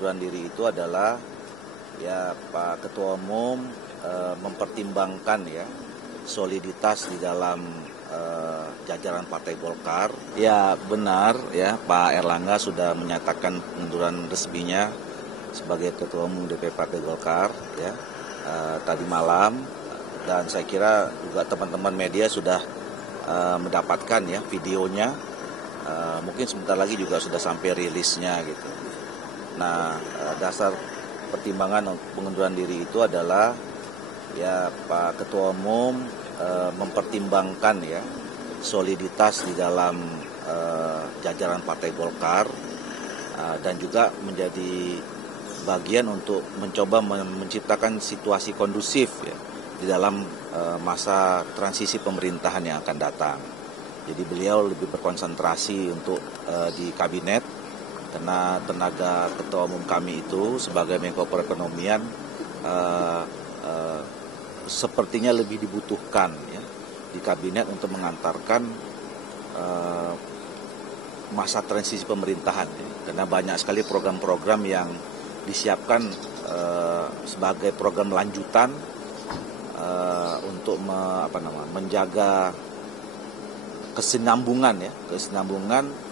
pengunduran diri itu adalah ya Pak Ketua Umum mempertimbangkan ya soliditas di dalam jajaran Partai Golkar. Ya benar ya Pak Erlangga sudah menyatakan pengunduran resminya sebagai Ketua Umum DPP Partai Golkar ya tadi malam, dan saya kira juga teman-teman media sudah mendapatkan ya videonya. Mungkin sebentar lagi juga sudah sampai rilisnya gitu. Nah, dasar pertimbangan pengunduran diri itu adalah ya Pak Ketua Umum mempertimbangkan ya soliditas di dalam jajaran Partai Golkar dan juga menjadi bagian untuk mencoba menciptakan situasi kondusif ya di dalam masa transisi pemerintahan yang akan datang. Jadi beliau lebih berkonsentrasi untuk di kabinet, karena tenaga Ketua Umum kami itu sebagai Menko Perekonomian sepertinya lebih dibutuhkan ya di kabinet untuk mengantarkan masa transisi pemerintahan ya. Karena banyak sekali program-program yang disiapkan sebagai program lanjutan untuk menjaga kesinambungan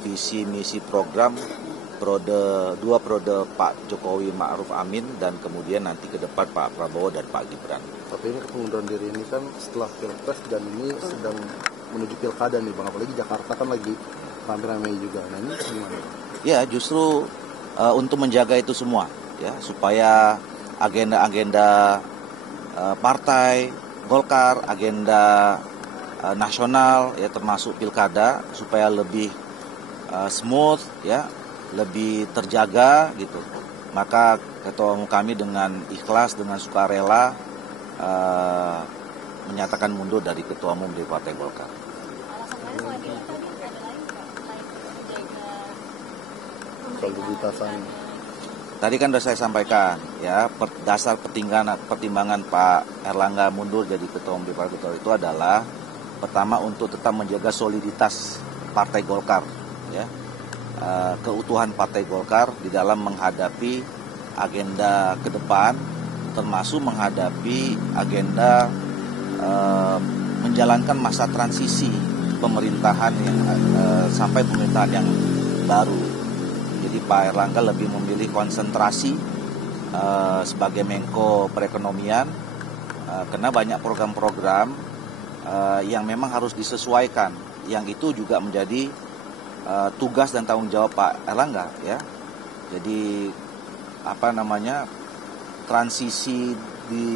visi misi program dua periode Pak Jokowi Ma'ruf Amin dan kemudian nanti ke depan Pak Prabowo dan Pak Gibran. Tapi ini pengunduran diri ini kan setelah Pilpres dan ini sedang menuju Pilkada nih Bang, apalagi Jakarta kan lagi ramai-ramai juga. Nah ini gimana? Ya justru untuk menjaga itu semua ya, supaya agenda-agenda partai Golkar, agenda nasional ya termasuk pilkada supaya lebih smooth ya, lebih terjaga gitu. Maka Ketua Umum kami dengan ikhlas, dengan sukarela menyatakan mundur dari Ketua Umum di Partai Golkar. Soliditasan. Tadi kan sudah saya sampaikan ya, dasar pertimbangan Pak Erlangga mundur jadi Ketua Umum di Partai Golkar itu adalah pertama untuk tetap menjaga soliditas Partai Golkar ya, keutuhan Partai Golkar di dalam menghadapi agenda ke depan, termasuk menghadapi agenda menjalankan masa transisi pemerintahan yang sampai pemerintahan yang baru. Jadi Pak Erlangga lebih memilih konsentrasi sebagai Menko Perekonomian karena banyak program-program yang memang harus disesuaikan, yang itu juga menjadi tugas dan tanggung jawab Pak Erlangga ya. Jadi transisi di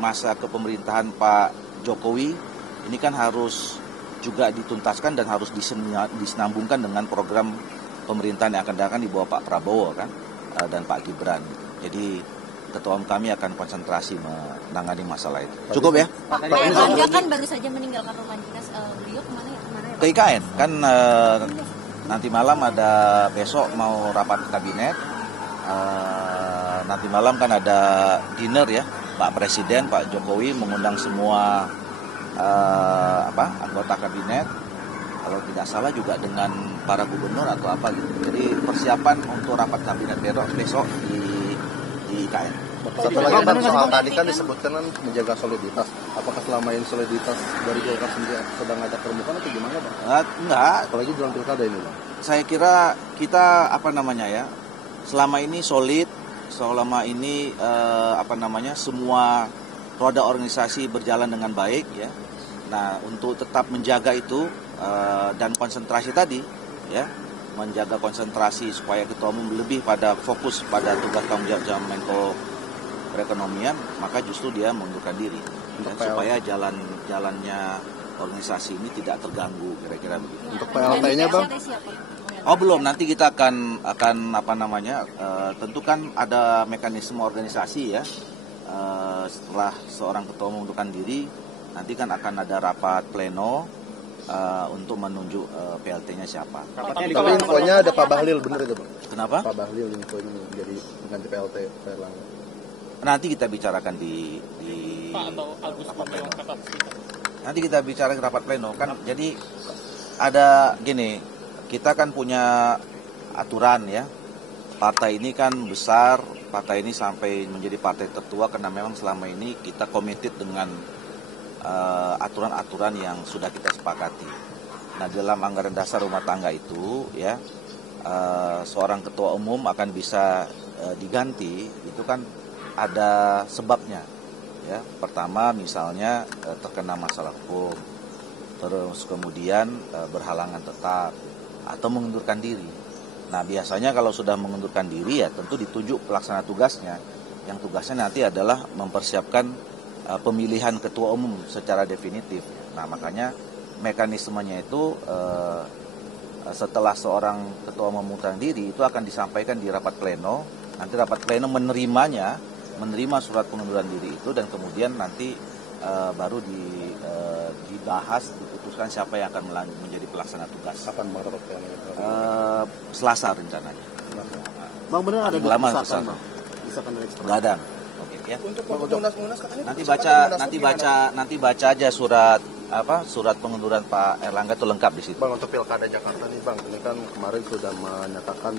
masa kepemerintahan Pak Jokowi ini kan harus juga dituntaskan dan harus disenambungkan dengan program pemerintahan yang akan datang di bawah Pak Prabowo kan dan Pak Gibran. Jadi Ketua Umum kami akan konsentrasi menangani masalah itu. Cukup ya? Pak Erlangga kan baru saja meninggalkan rumah dinas, beliau kemana ya? Ke IKN kan nanti malam ada, besok mau rapat kabinet, nanti malam kan ada dinner ya, Pak Presiden, Pak Jokowi mengundang semua anggota kabinet, kalau tidak salah juga dengan para gubernur atau apa gitu. Jadi persiapan untuk rapat kabinet besok di IKN. Satu lagi Bang, soal tadi kan disebutkan kan menjaga soliditas. Apakah selama ini soliditas dari Golkar sendiri sedang ngajak permukaan atau gimana Bang? Enggak. Apalagi dalam pilkada ini Bang. Saya kira kita selama ini solid, selama ini semua roda organisasi berjalan dengan baik ya. Nah untuk tetap menjaga itu dan konsentrasi tadi ya, menjaga konsentrasi supaya Ketua Umum lebih pada fokus pada tugas tanggung jawab Menko Perekonomian, maka justru dia mengundurkan diri ya, supaya jalannya organisasi ini tidak terganggu, kira-kira begitu. Untuk PLT-nya Bang? Oh belum, nanti kita akan tentu kan ada mekanisme organisasi ya. Setelah seorang ketua umum mengundurkan diri, nanti kan akan ada rapat pleno untuk menunjuk PLT-nya siapa. Tapi infonya ada Pak Bahlil, benar itu Bang? Kenapa? Pak Bahlil infonya menjadi pengganti PLT Pak Erlangga. Nanti kita bicarakan di Pak atau Agus rapat pleno. Nanti kita bicara di rapat pleno kan. Jadi ada gini, kita kan punya aturan ya partai ini kan besar, partai ini sampai menjadi partai tertua karena memang selama ini kita committed dengan aturan-aturan yang sudah kita sepakati. Nah, dalam anggaran dasar rumah tangga itu ya seorang ketua umum akan bisa diganti itu kan ada sebabnya. Ya, pertama misalnya terkena masalah hukum, terus kemudian berhalangan tetap atau mengundurkan diri. Nah, biasanya kalau sudah mengundurkan diri ya tentu ditunjuk pelaksana tugasnya. Yang tugasnya nanti adalah mempersiapkan pemilihan ketua umum secara definitif. Nah, makanya mekanismenya itu setelah seorang ketua umum mengundurkan diri itu akan disampaikan di rapat pleno. Nanti rapat pleno menerima surat pengunduran diri itu dan kemudian nanti baru dibahas, diputuskan siapa yang akan menjadi pelaksana tugas. Kapan Bang rapat pleno? Selasa rencananya. Bang, benar ada Lama desakan, Bang? Desakan dari eksternal. Nggak ada. Oke, ya. Untuk munas katanya Nanti baca aja surat pengunduran Pak Erlangga itu lengkap di situ. Bang, untuk Pilkada Jakarta nih Bang, ini kan kemarin sudah menyatakan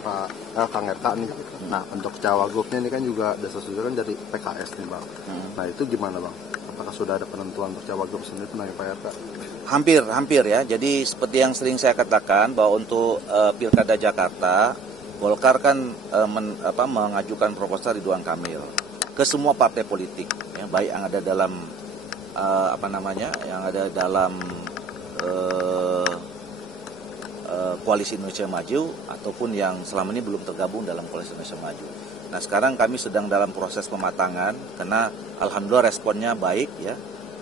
Kang RK nih. Nah, untuk Cawagupnya ini kan juga desas-desusan dari PKS nih Bang. Nah, itu gimana Bang? Apakah sudah ada penentuan untuk Cawagup sendiri mengenai Pak RK? Hampir ya. Jadi seperti yang sering saya katakan bahwa untuk Pilkada Jakarta, Golkar kan mengajukan proposal Ridwan Kamil ke semua partai politik, ya, baik yang ada dalam yang ada dalam Koalisi Indonesia Maju ataupun yang selama ini belum tergabung dalam Koalisi Indonesia Maju. Nah, sekarang kami sedang dalam proses pematangan karena alhamdulillah responnya baik ya.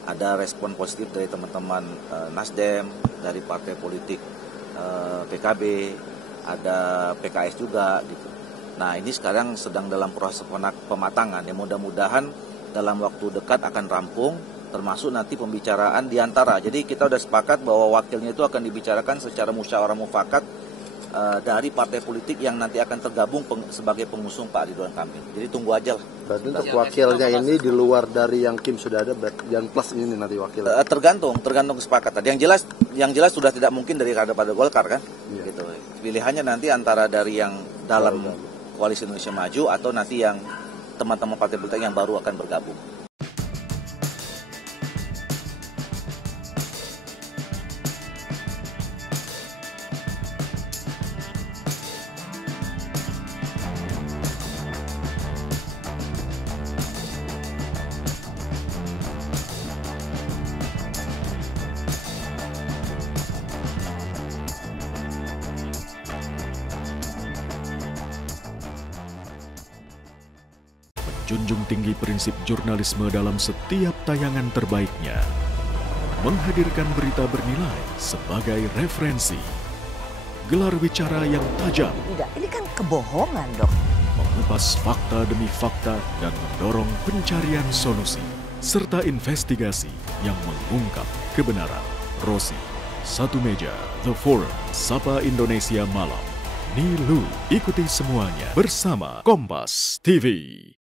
Ada respon positif dari teman-teman Nasdem, dari partai politik PKB, ada PKS juga gitu. Nah, ini sekarang sedang dalam proses pematangan ya, mudah-mudahan dalam waktu dekat akan rampung, termasuk nanti pembicaraan diantara. Jadi kita sudah sepakat bahwa wakilnya itu akan dibicarakan secara musyawarah mufakat dari partai politik yang nanti akan tergabung sebagai pengusung Pak Ridwan Kamil. Jadi tunggu aja lah. Berarti untuk wakilnya ini di luar dari yang Kim sudah ada, yang plus ini nanti wakilnya? Tergantung kesepakatan. Yang jelas sudah tidak mungkin dari kader Partai Golkar kan. Iya. Gitu. Pilihannya nanti antara dari yang dalam Koalisi Indonesia Maju atau nanti yang teman-teman partai politik yang baru akan bergabung. Junjung tinggi prinsip jurnalisme dalam setiap tayangan terbaiknya. Menghadirkan berita bernilai sebagai referensi. Gelar bicara yang tajam. Tidak, ini kan kebohongan dok. Mengupas fakta demi fakta dan mendorong pencarian solusi. Serta investigasi yang mengungkap kebenaran. Rosi, Satu Meja, The Forum, Sapa Indonesia Malam. Nilu, ikuti semuanya bersama Kompas TV.